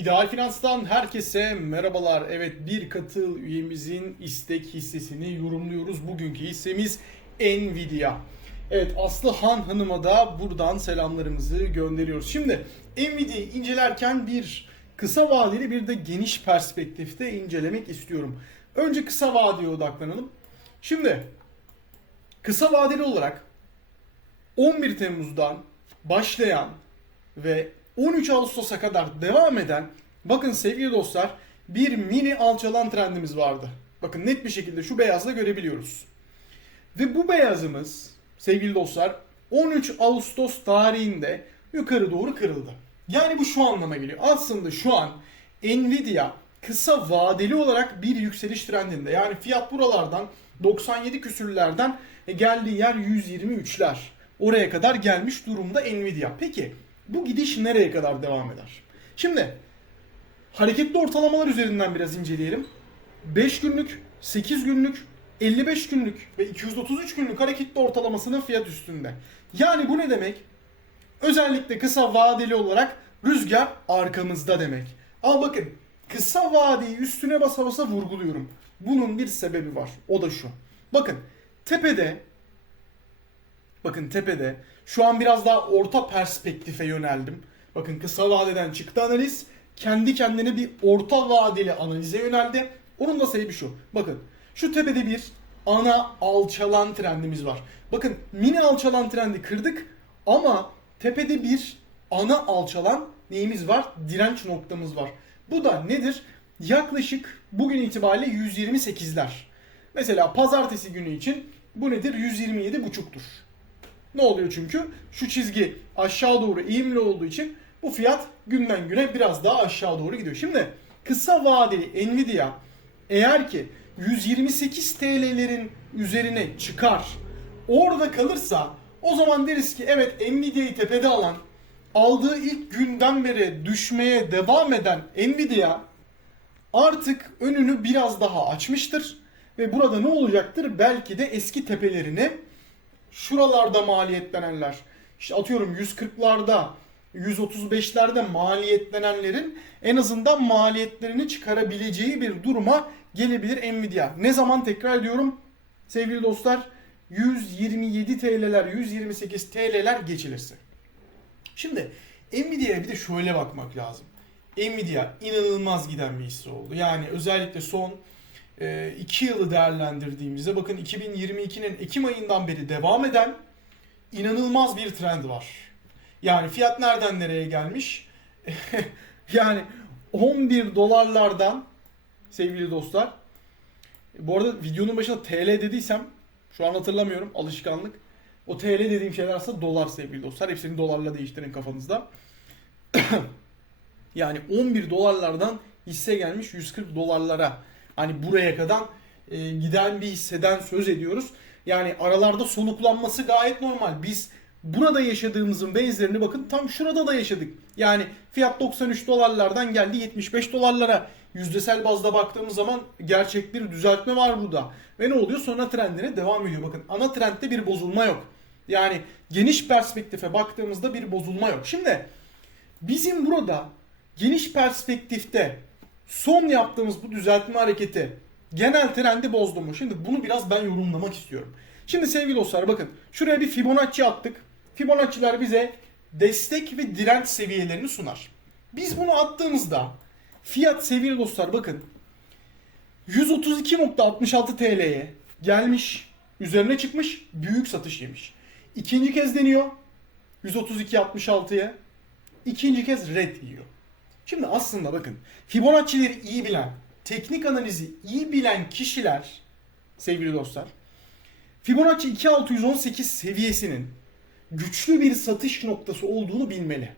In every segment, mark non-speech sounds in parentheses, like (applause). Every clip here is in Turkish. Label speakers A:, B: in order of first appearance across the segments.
A: İdeal Finans'tan herkese merhabalar. Evet bir katıl üyemizin istek hissesini yorumluyoruz. Bugünkü hissemiz Nvidia. Evet Aslı Han Hanım'a da buradan selamlarımızı gönderiyoruz. Şimdi Nvidia'yı incelerken bir kısa vadeli bir de geniş perspektifte incelemek istiyorum. Önce kısa vadeye odaklanalım. Şimdi kısa vadeli olarak 11 Temmuz'dan başlayan ve 13 Ağustos'a kadar devam eden bakın sevgili dostlar bir mini alçalan trendimiz vardı. Bakın net bir şekilde şu beyazla görebiliyoruz. Ve bu beyazımız sevgili dostlar 13 Ağustos tarihinde yukarı doğru kırıldı. Yani bu şu anlama geliyor. Aslında şu an Nvidia kısa vadeli olarak bir yükseliş trendinde. Yani fiyat buralardan 97 küsürlerden geldiği yer 123'ler. Oraya kadar gelmiş durumda Nvidia. Peki bu gidiş nereye kadar devam eder? Şimdi hareketli ortalamalar üzerinden biraz inceleyelim. 5 günlük, 8 günlük, 55 günlük ve 233 günlük hareketli ortalamasının fiyat üstünde. Yani bu ne demek? Özellikle kısa vadeli olarak rüzgar arkamızda demek. Ama bakın kısa vadeyi üstüne basa basa vurguluyorum. Bunun bir sebebi var. O da şu. Bakın tepede Bakın tepede şu an biraz daha orta perspektife yöneldim. Bakın kısa vadeden çıktı analiz. Kendi kendine bir orta vadeli analize yöneldi. Onun da sebebi şu. Bakın şu tepede bir ana alçalan trendimiz var. Bakın mini alçalan trendi kırdık ama tepede bir ana alçalan neyimiz var? Direnç noktamız var. Bu da nedir? Yaklaşık bugün itibariyle 128'ler. Mesela pazartesi günü için bu nedir? 127,5'tur. Ne oluyor çünkü? Şu çizgi aşağı doğru eğimli olduğu için bu fiyat günden güne biraz daha aşağı doğru gidiyor. Şimdi kısa vadeli Nvidia eğer ki 128 TL'lerin üzerine çıkar, orada kalırsa o zaman deriz ki evet Nvidia'yı tepede alan, aldığı ilk günden beri düşmeye devam eden Nvidia artık önünü biraz daha açmıştır ve burada ne olacaktır? Belki de eski tepelerini şuralarda maliyetlenenler, işte atıyorum 140'larda, 135'lerde maliyetlenenlerin en azından maliyetlerini çıkarabileceği bir duruma gelebilir Nvidia. Ne zaman tekrar ediyorum sevgili dostlar 127 TL'ler, 128 TL'ler geçilirse. Şimdi Nvidia'ya bir de şöyle bakmak lazım. Nvidia inanılmaz giden bir hisse oldu. Yani özellikle son 2 yılı değerlendirdiğimizde bakın 2022'nin Ekim ayından beri devam eden inanılmaz bir trend var. Yani fiyat nereden nereye gelmiş? (laughs) yani 11 dolarlardan sevgili dostlar. Bu arada videonun başında TL dediysem şu an hatırlamıyorum alışkanlık. O TL dediğim şeyler aslında dolar sevgili dostlar. Hepsini dolarla değiştirin kafanızda. (coughs) yani 11 dolarlardan hisse gelmiş 140 dolarlara. Hani buraya kadar e, giden bir hisseden söz ediyoruz. Yani aralarda soluklanması gayet normal. Biz burada yaşadığımızın benzerini bakın tam şurada da yaşadık. Yani fiyat 93 dolarlardan geldi 75 dolarlara. Yüzdesel bazda baktığımız zaman gerçek bir düzeltme var burada. Ve ne oluyor? Sonra trendine devam ediyor. Bakın ana trendde bir bozulma yok. Yani geniş perspektife baktığımızda bir bozulma yok. Şimdi bizim burada geniş perspektifte son yaptığımız bu düzeltme hareketi genel trendi bozdu mu? Şimdi bunu biraz ben yorumlamak istiyorum. Şimdi sevgili dostlar bakın şuraya bir Fibonacci attık. Fibonacci'ler bize destek ve direnç seviyelerini sunar. Biz bunu attığımızda fiyat sevgili dostlar bakın 132.66 TL'ye gelmiş, üzerine çıkmış, büyük satış yemiş. İkinci kez deniyor 132.66'ya. İkinci kez red yiyor. Şimdi aslında bakın Fibonacci'leri iyi bilen, teknik analizi iyi bilen kişiler sevgili dostlar Fibonacci 2618 seviyesinin güçlü bir satış noktası olduğunu bilmeli.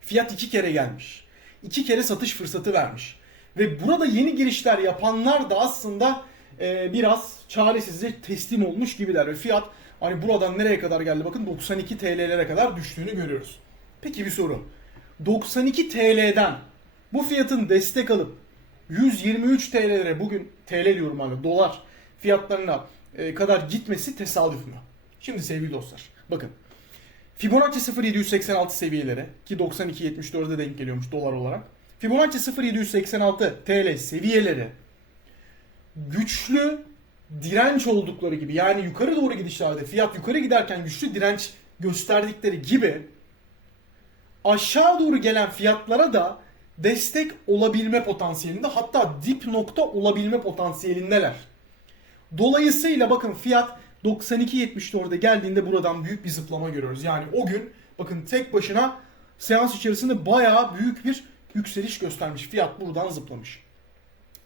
A: Fiyat iki kere gelmiş. iki kere satış fırsatı vermiş. Ve burada yeni girişler yapanlar da aslında e, biraz çaresizce teslim olmuş gibiler. Ve fiyat hani buradan nereye kadar geldi bakın 92 TL'lere kadar düştüğünü görüyoruz. Peki bir soru. 92 TL'den bu fiyatın destek alıp 123 TL'lere bugün TL diyorum abi dolar fiyatlarına e, kadar gitmesi tesadüf mü? Şimdi sevgili dostlar bakın Fibonacci 0786 seviyeleri ki 92.74'e denk geliyormuş dolar olarak. Fibonacci 0786 TL seviyeleri güçlü direnç oldukları gibi yani yukarı doğru gidişlerde fiyat yukarı giderken güçlü direnç gösterdikleri gibi aşağı doğru gelen fiyatlara da destek olabilme potansiyelinde hatta dip nokta olabilme potansiyelindeler. Dolayısıyla bakın fiyat 92.74'e geldiğinde buradan büyük bir zıplama görüyoruz. Yani o gün bakın tek başına seans içerisinde bayağı büyük bir yükseliş göstermiş. Fiyat buradan zıplamış.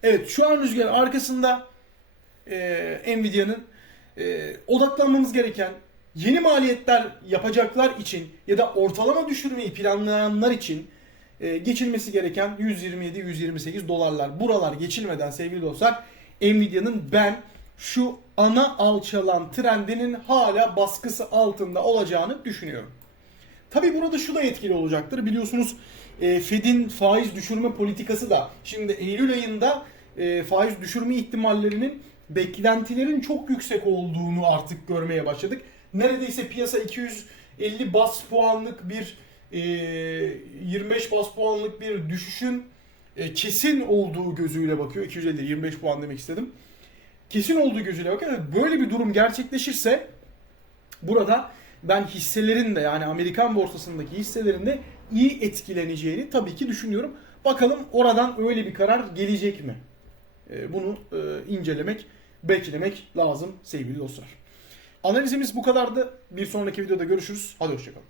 A: Evet şu an rüzgar arkasında e, Nvidia'nın e, odaklanmamız gereken yeni maliyetler yapacaklar için ya da ortalama düşürmeyi planlayanlar için e, geçilmesi gereken 127-128 dolarlar. Buralar geçilmeden sevgili dostlar Nvidia'nın ben şu ana alçalan trendinin hala baskısı altında olacağını düşünüyorum. Tabi burada şu da etkili olacaktır. Biliyorsunuz e, Fed'in faiz düşürme politikası da şimdi Eylül ayında e, faiz düşürme ihtimallerinin beklentilerin çok yüksek olduğunu artık görmeye başladık. Neredeyse piyasa 250 bas puanlık bir e, 25 bas puanlık bir düşüşün e, kesin olduğu gözüyle bakıyor. 250 25 puan demek istedim. Kesin olduğu gözüyle bakıyor. Böyle bir durum gerçekleşirse burada ben hisselerin de yani Amerikan borsasındaki hisselerin de iyi etkileneceğini tabii ki düşünüyorum. Bakalım oradan öyle bir karar gelecek mi? E, Bunu e, incelemek, beklemek lazım sevgili dostlar. Analizimiz bu kadardı. Bir sonraki videoda görüşürüz. Hadi hoşçakalın.